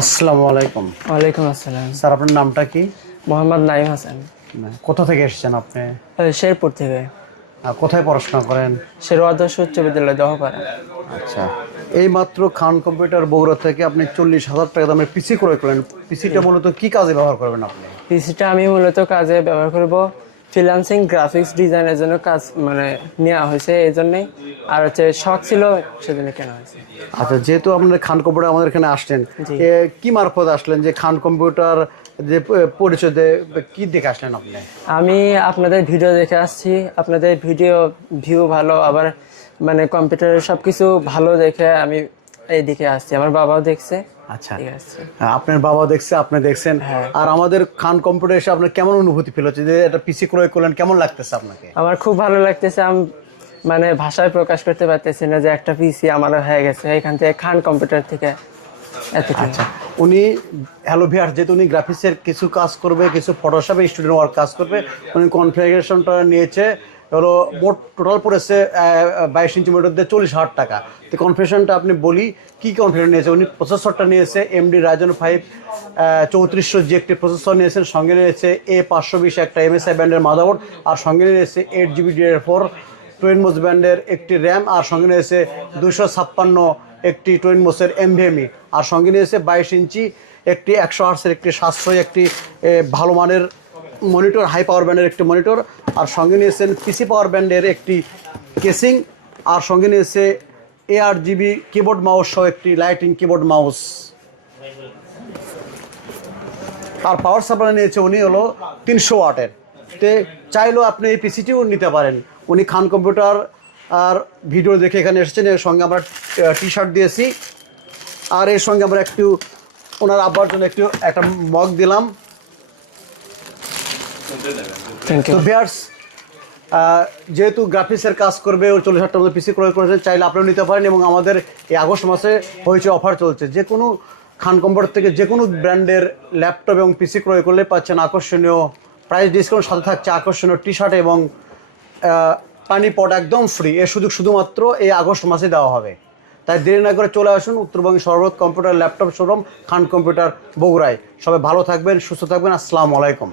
আসসালামু আলাইকুম। ওয়ালাইকুম আসসালাম। স্যার আপনার নামটা কি? মোহাম্মদ নাইম হাসান। কোথা থেকে এসেছেন আপনি? শেরপুর থেকে। কোথায় পড়াশোনা করেন? শেরু আদর্শ উচ্চ বিদ্যালয় দহপাড়া। আচ্ছা, এইমাত্র খান কম্পিউটার বগুড়া থেকে আপনি 40,000 টাকা দামের পিসি ক্রয় করলেন। পিসিটা মূলত কি কাজে ব্যবহার করবেন আপনি? পিসিটা আমি মূলত কাজে ব্যবহার করব, ফ্রিল্যান্সিং গ্রাফিক্স ডিজাইনের জন্য কাজ নেওয়া হয়েছে এই জন্যই। আর হচ্ছে শখ ছিল সেজন্য কেনা হয়েছে। আচ্ছা, যেহেতু আপনার খান কম্পিউটার আমাদের এখানে আসলেন, কি মারফত আসলেন যে খান কম্পিউটার যে পরিচয় কি দেখে আসলেন আপনি? আমি আপনাদের ভিডিও দেখে আসছি, আপনাদের ভিডিও ভিউ ভালো, আবার কম্পিউটারের সবকিছু ভালো দেখে আমি এইদিকে আসছি। আমার বাবাও দেখছে। আচ্ছা, ঠিক আছে। আপনার বাবা দেখছে, আপনি দেখছেন। আর আমাদের খান কম্পিউটার এসে আপনার কেমন অনুভূতি ফিল হচ্ছে যে একটা পিসি ক্রয় করলেন, কেমন লাগতেছে আপনাকে? আমার খুব ভালো লাগতেছে। আমি ভাষায় প্রকাশ করতে পারতেছি না যে একটা পিসি আমারও হয়ে গেছে এখান থেকে, খান কম্পিউটার থেকে। আচ্ছা, উনি হ্যালো ভিউয়ার্স, যেহেতু উনি গ্রাফিক্সের কিছু কাজ করবে, কিছু ফটোশপে স্টুডেন্ট ওয়ার্ক কাজ করবে, উনি কনফিগারেশনটা নিয়েছে হলো মোট টোটাল পড়েছে 22 ইঞ্চি মনিটর দিয়ে 40,000 টাকা। তো কনফিগারেশনটা আপনি বলি কি কনফিগারেশন নিয়েছে। উনি প্রসেসরটা নিয়েছে এমডি রাইজেন 5 3400G একটি প্রসেসর নিয়েছেন, সঙ্গে নিয়েছে A520 একটা MSI ব্যান্ডের মাদারবোর্ড, আর সঙ্গে নিয়েছে 8GB DDR4 টুইন মোস ব্যান্ডের একটি র্যাম, আর সঙ্গে নিয়েছে 256 একটি টুইন মোসের NVMe, আর সঙ্গে নিয়েছে 22 ইঞ্চি একটি 100 হার্টসের একটি সাশ্রয়ী একটি ভালো মানের মনিটর, হাই পাওয়ার ব্যান্ডের একটি মনিটর, আর সঙ্গে নিয়েছেন পিসি পাওয়ার ব্যান্ডের একটি কেসিং, আর সঙ্গে নিয়েছে ARGB কিবোর্ড মাউস সহ একটি লাইটিং কিবোর্ড মাউস। আর পাওয়ার সাপ্লাই নিয়েছে উনি হলো 300 ওয়াটের। তে চাইলেও আপনি এই পিসিটিও নিতে পারেন। উনি খান কম্পিউটার আর ভিডিও দেখে এখানে এসেছেন। এর সঙ্গে আমরা টি শার্ট দিয়েছি, আর এর সঙ্গে আমরা একটু ওনার আব্বার জন্য একটা মগ দিলাম। তো ভিউয়ার্স, যেহেতু গ্রাফিক্সের কাজ করবে, ওর 40,000 টাকা পিসি ক্রয় করেছেন, চাইলে আপনারা নিতে পারেন। এবং আমাদের এই আগস্ট মাসে হয়েছে অফার চলছে, যে কোনো খান কম্পিউটার থেকে যে কোনো ব্র্যান্ডের ল্যাপটপ এবং পিসি ক্রয় করলে পাচ্ছেন আকর্ষণীয় প্রাইস ডিসকাউন্ট, সাথে থাকছে আকর্ষণীয় টি শার্ট এবং পানি পট একদম ফ্রি। এর সুযোগ শুধুমাত্র এই আগস্ট মাসে দেওয়া হবে। তাই দেরি না করে চলে আসুন উত্তরবঙ্গের সর্ববৃহৎ কম্পিউটার ল্যাপটপ শোরুম খান কম্পিউটার বগুড়ায়। সবাই ভালো থাকবেন, সুস্থ থাকবেন। আসসালামু আলাইকুম।